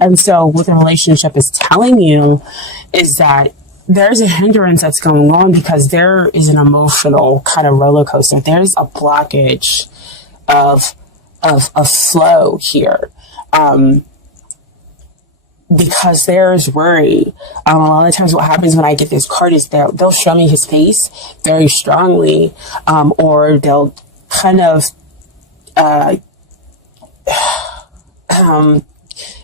And so what the relationship is telling you is that there's a hindrance that's going on because there is an emotional kind of roller coaster. There's a blockage of flow here. Because there's worry. A lot of times what happens when I get this card is they'll show me his face very strongly, or they'll kind of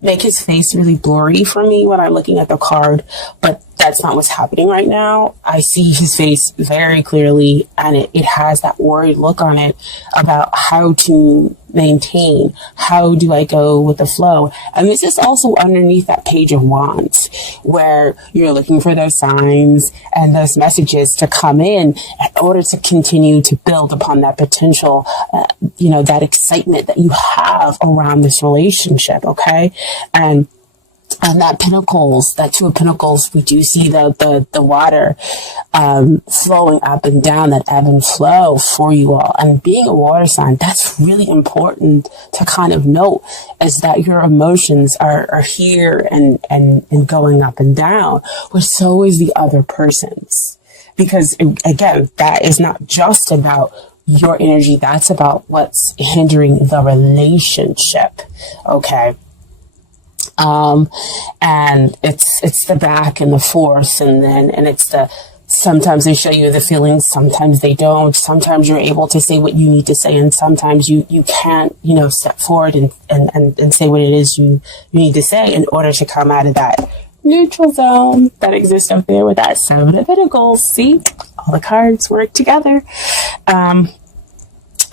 make his face really blurry for me when I'm looking at the card, but that's not what's happening right now. I see his face very clearly, and it has that worried look on it about how to maintain, how do I go with the flow. And this is also underneath that Page of Wands, where you're looking for those signs and those messages to come in order to continue to build upon that potential, that excitement that you have around this relationship. Okay. And that Pentacles, that Two of Pentacles, we do see the water flowing up and down, that ebb and flow for you all. And being a water sign, that's really important to kind of note, is that your emotions are here and going up and down, but so is the other person's. Because again, that is not just about your energy, that's about what's hindering the relationship. Okay. And it's the back and the force, and it's sometimes they show you the feelings, sometimes they don't. Sometimes you're able to say what you need to say, and sometimes you can't, step forward and say what it is you need to say in order to come out of that neutral zone that exists up there with that Seven of Pentacles. See, all the cards work together.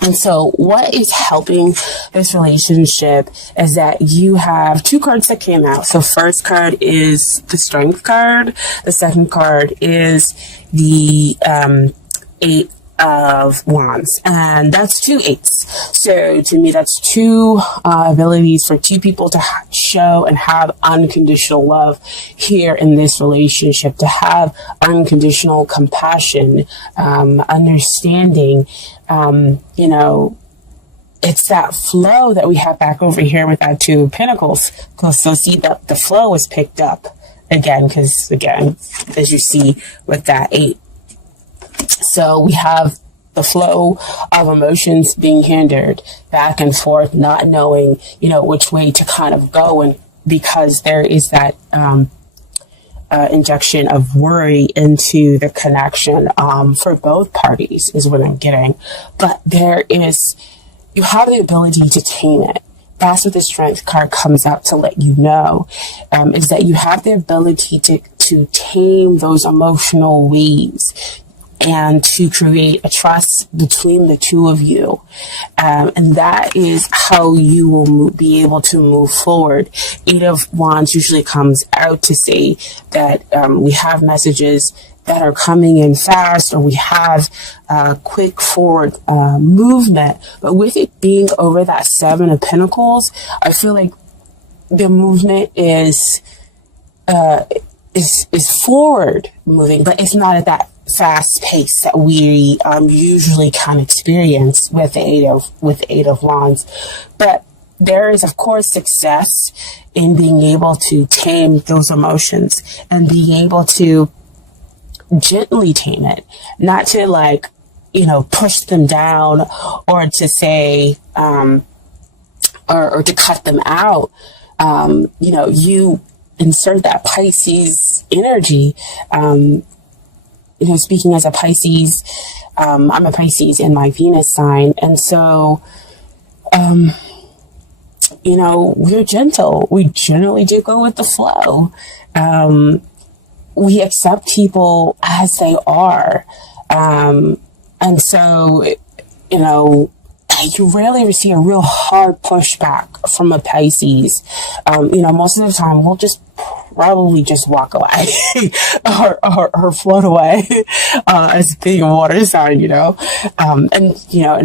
And so what is helping this relationship is that you have two cards that came out. So first card is the Strength card. The second card is the Eight of Wands. And that's two eights. So to me, that's two abilities for two people to show and have unconditional love here in this relationship, to have unconditional compassion, understanding. It's that flow that we have back over here with that Two of Pentacles. So see that the flow is picked up again, because again, as you see with that Eight. So we have the flow of emotions being hindered back and forth, not knowing, which way to kind of go. And because there is that, injection of worry into the connection for both parties is what I'm getting. But you have the ability to tame it. That's what the Strength card comes out to let you know, is that you have the ability to tame those emotional waves and to create a trust between the two of you. And that is how you will be able to move forward. Eight of Wands usually comes out to say that we have messages that are coming in fast, or we have quick forward movement. But with it being over that Seven of Pentacles, I feel like the movement is forward moving, but it's not at that fast pace that we usually can experience with the Eight of Wands. But there is, of course, success in being able to tame those emotions and being able to gently tame it, not to push them down, or to say or to cut them out. You insert that Pisces energy. Speaking as a Pisces, I'm a Pisces in my Venus sign. And so, we're gentle. We generally do go with the flow. We accept people as they are. And so, you rarely receive a real hard pushback from a Pisces. Most of the time we'll probably just walk away or float away as being a water sign, in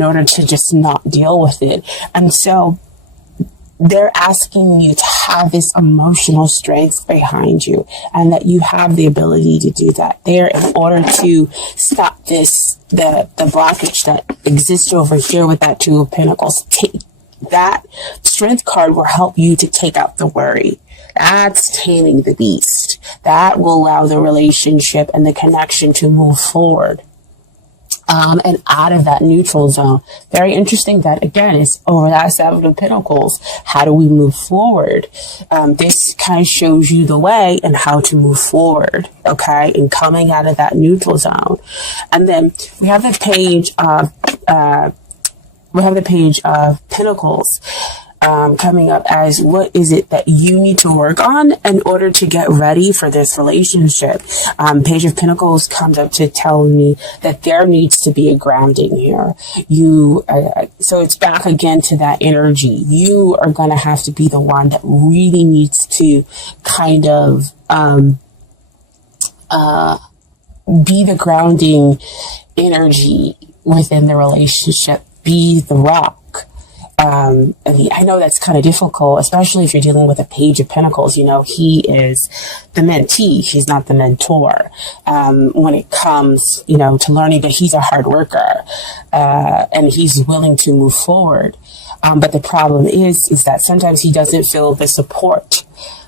order to just not deal with it. And so they're asking you to have this emotional strength behind you, and that you have the ability to do that there in order to stop the blockage that exists over here with that Two of Pentacles. that strength card will help you to take out the worry. That's taming the beast. That will allow the relationship and the connection to move forward. And out of that neutral zone. Very interesting that, again, it's over that Seven of Pentacles. How do we move forward? This kind of shows you the way and how to move forward, okay? And coming out of that neutral zone. And then we have the page of Pentacles. Coming up as what is it that you need to work on in order to get ready for this relationship. Page of Pentacles comes up to tell me that there needs to be a grounding here. So it's back again to that energy. You are going to have to be the one that really needs to kind of be the grounding energy within the relationship. Be the rock. I know that's kind of difficult, especially if you're dealing with a Page of Pentacles. You know, he is the mentee. He's not the mentor. When it comes, you know, to learning, but he's a hard worker, and he's willing to move forward. But the problem is that sometimes he doesn't feel the support,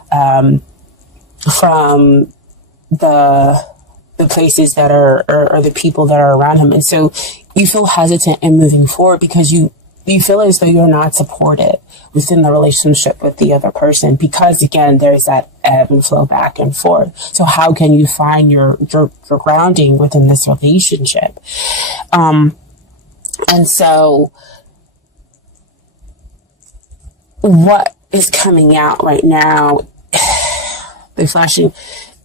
from the places that are, or the people that are around him. And so you feel hesitant in moving forward because you feel as though you're not supported within the relationship with the other person, because again, there's that ebb and flow back and forth. So how can you find your grounding within this relationship? And so what is coming out right now, the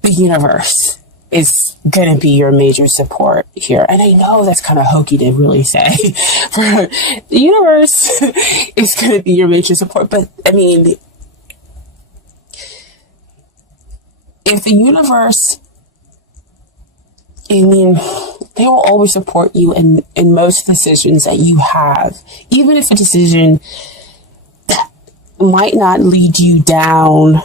universe is going to be your major support here. And I know that's kind of hokey to really say. The universe is going to be your major support. But I mean, if the universe, they will always support you in most decisions that you have. Even if a decision that might not lead you down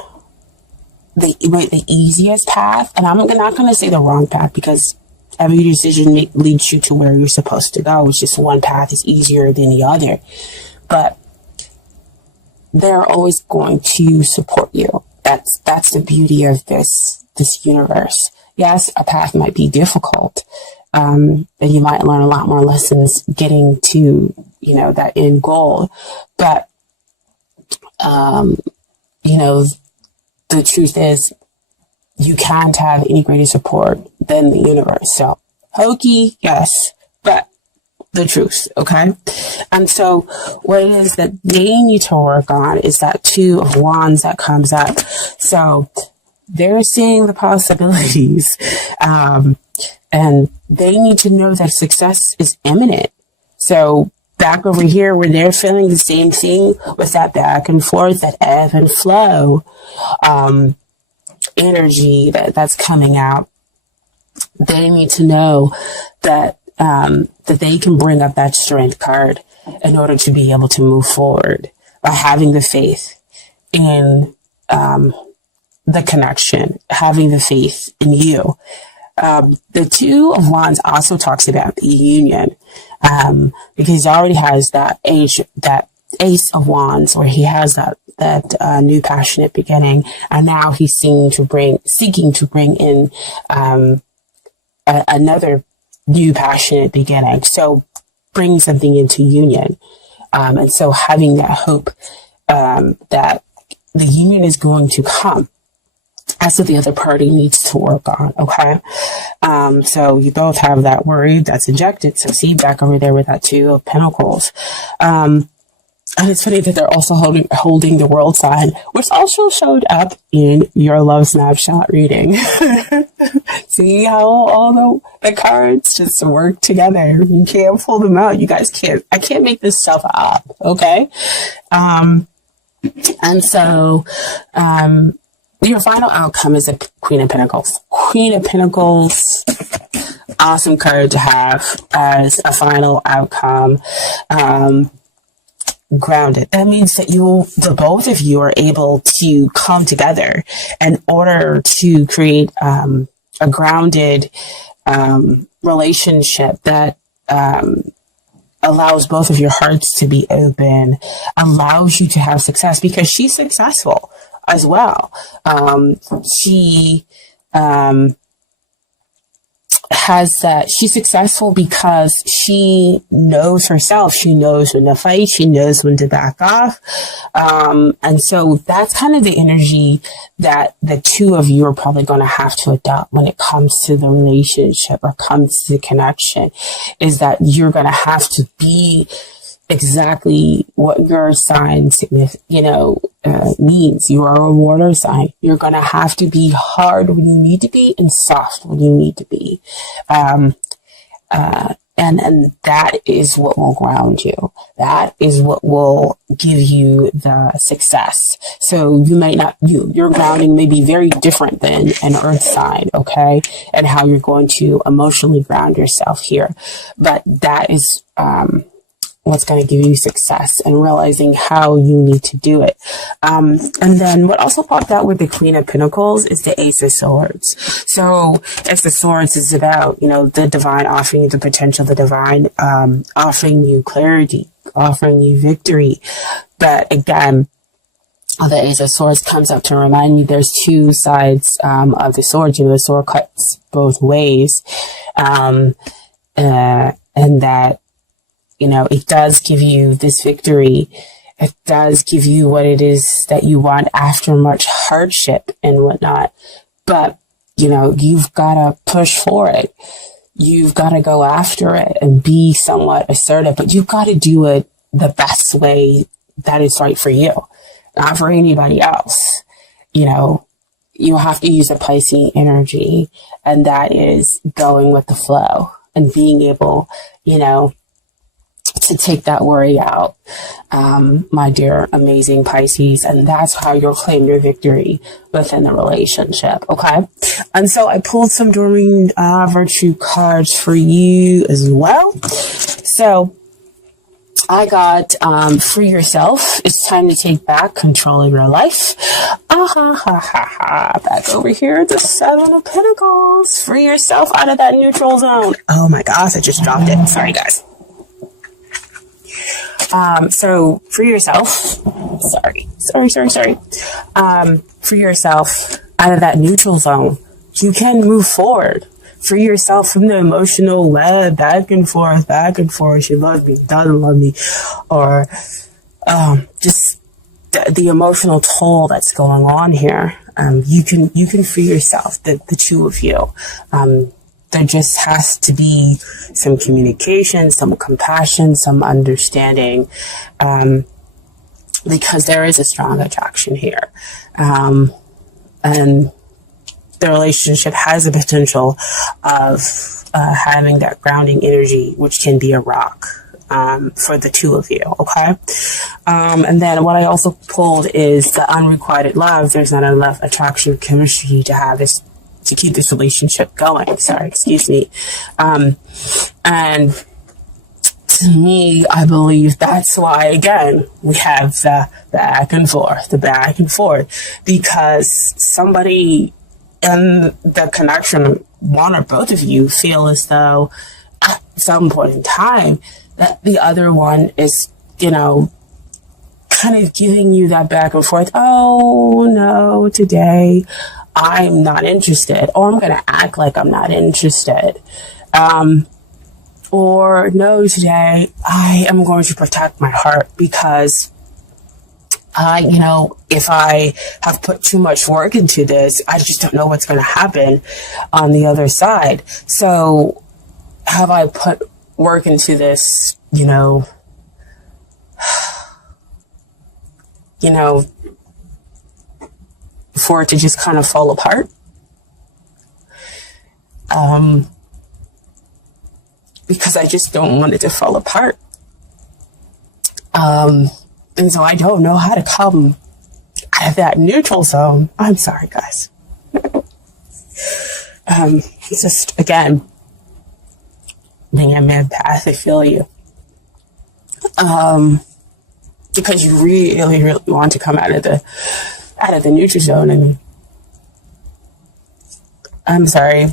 the easiest path, and I'm not going to say the wrong path, because every decision leads you to where you're supposed to go. It's just one path is easier than the other, but they're always going to support you. That's the beauty of this universe. Yes, a path might be difficult, and you might learn a lot more lessons getting to, you know, that end goal, but you know, the truth is, you can't have any greater support than the universe. So, hokey, yes, but the truth, okay? And so, what it is that they need to work on is that Two of Wands that comes up. So, they're seeing the possibilities, and they need to know that success is imminent. So, back over here where they're feeling the same thing with that back and forth, that ebb and flow energy that's coming out, they need to know that that they can bring up that strength card in order to be able to move forward by having the faith in the connection, having the faith in you. The Two of Wands also talks about the union, because he already has that Ace of Wands, where he has that new passionate beginning, and now he's seeking to bring in another new passionate beginning. So bring something into union, and so having that hope that the union is going to come. That's what the other party needs to work on, okay? So you both have that worry that's injected. So see, back over there with that Two of Pentacles. And it's funny that they're also holding the World sign, which also showed up in your love snapshot reading. See how all the cards just work together. You can't pull them out. You guys can't. I can't make this stuff up, okay? And so, your final outcome is a Queen of Pentacles. Queen of Pentacles, awesome card to have as a final outcome. Grounded. That means that the both of you are able to come together in order to create a grounded relationship that allows both of your hearts to be open, allows you to have success because she's successful as well. She has that. She's successful because she knows herself. She knows when to fight. She knows when to back off. And so that's kind of the energy that the two of you are probably going to have to adopt when it comes to the relationship or comes to the connection, is that you're going to have to be exactly what your sign, means. You are a water sign. You're going to have to be hard when you need to be and soft when you need to be. And that is what will ground you. That is what will give you the success. So you might not, your grounding may be very different than an earth sign, okay? And how you're going to emotionally ground yourself here. But that is, what's going to give you success, and realizing how you need to do it. And then what also popped out with the Queen of Pentacles is the Ace of Swords. So Ace of Swords is about, the divine offering you the potential, the divine offering you clarity, offering you victory. But again, the Ace of Swords comes up to remind me there's two sides of the sword. The sword cuts both ways. And that, it does give you this victory. It does give you what it is that you want after much hardship and whatnot. But, you've got to push for it. You've got to go after it and be somewhat assertive, but you've got to do it the best way that is right for you, not for anybody else. You have to use a Pisces energy, and that is going with the flow and being able, to take that worry out, my dear, amazing Pisces. And that's how you'll claim your victory within the relationship. Okay. And so I pulled some Dorming Virtue cards for you as well. So I got Free Yourself. It's time to take back control of your life. Back over here, the Seven of Pentacles. Free yourself out of that neutral zone. Oh my gosh, I just dropped it. Sorry, guys. So free yourself. Sorry. Free yourself out of that neutral zone. You can move forward. Free yourself from the emotional web, back and forth. She loves me, doesn't love me, or just the emotional toll that's going on here. You can free yourself, the two of you. There just has to be some communication, some compassion, some understanding, because there is a strong attraction here. And the relationship has the potential of having that grounding energy, which can be a rock for the two of you, okay? And then what I also pulled is the unrequited love. There's not enough attraction or chemistry to have this, to keep this relationship going. Sorry, excuse me. And to me, I believe that's why, again, we have the back and forth, because somebody in the connection, one or both of you, feel as though at some point in time that the other one is, kind of giving you that back and forth. Oh no, today I'm not interested, or I'm going to act like I'm not interested. Or no, today I am going to protect my heart because if I have put too much work into this, I just don't know what's going to happen on the other side. So have I put work into this, for it to just kind of fall apart? Because I just don't want it to fall apart. And so I don't know how to come out of that neutral zone. I'm sorry, guys. It's just, again, being a empath, I feel you. Because you really, really want to come out of the neutral zone. I mean, I'm sorry.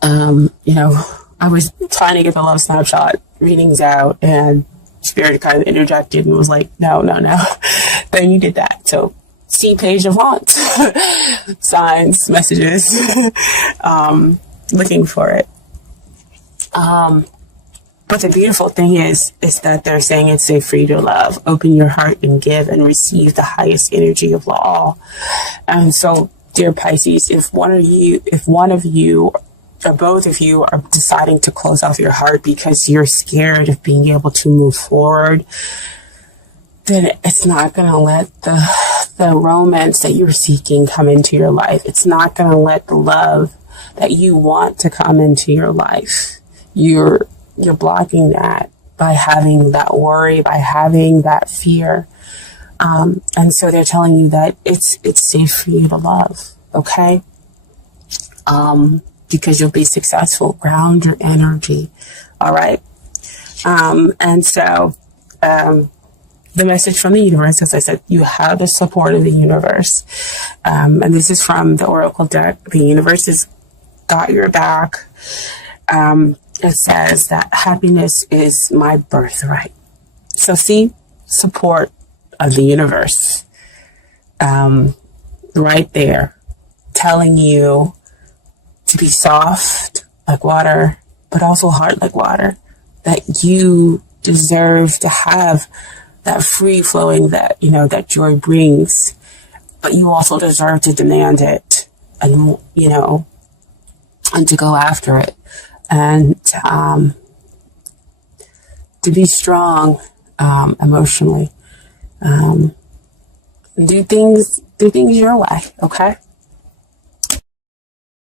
I was trying to get the love snapshot readings out and Spirit kind of interjected and was like, no, then you did that. So see Page of Wands, signs, messages, looking for it. But the beautiful thing is that they're saying it's safe for you to love. Open your heart and give and receive the highest energy of all. And so, dear Pisces, if one of you or both of you are deciding to close off your heart because you're scared of being able to move forward, then it's not going to let the romance that you're seeking come into your life. It's not going to let the love that you want to come into your life. You're blocking that by having that worry, by having that fear. And so they're telling you that it's safe for you to love, okay? Because you'll be successful. Ground your energy. All right. And so, the message from the universe, as I said, you have the support of the universe. And this is from the Oracle deck. The universe has got your back. It says that happiness is my birthright. So see, support of the universe, right there, telling you to be soft like water, but also hard like water, that you deserve to have that free flowing that, that joy brings, but you also deserve to demand it and, and to go after it and, to be strong, emotionally, do things your way. Okay.